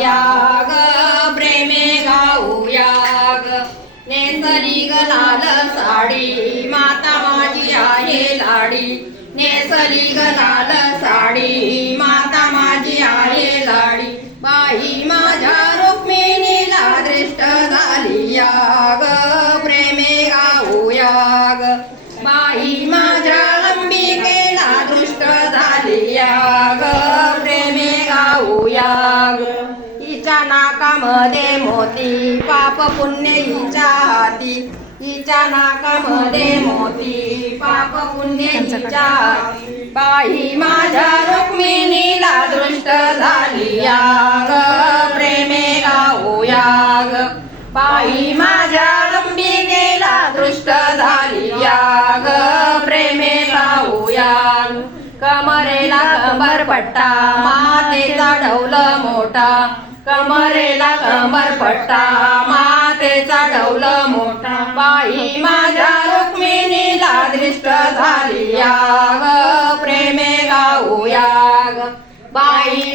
झालिया ग प्रेमे गाऊया ग नेसली ग लाल साडी माता माझी आहे लाडी नेसली ग लाल साडी माता माझी आहे लाडी बाई माझ्या रुक्मिणीला दृष्ट झालिया ग प्रेमे गाऊया ग बाई माझ्या अंबिकेला दृष्ट झालिया ग प्रेमे गाऊया ग हिच्या नाकामध्ये मोती पाप पुण्य हिच्या हाती हिच्या नाकामध्ये मोती पाप पुण्य हिच्या हाती बाई माझ्या रुक्मिणीला दृष्ट झालिया ग प्रेमे गाऊया ग बाई माझ्या अंबिकेला दृष्ट झालिया ग प्रेमे गाऊया कमरेला कंबरपट्टा मातेचा ढौल मोठा कमरेला कंबरपट्टा मातेचा ढौल मोठा बाई माझ्या रुक्मिणीला दृष्ट झालिया ग प्रेमे गाऊया ग बाई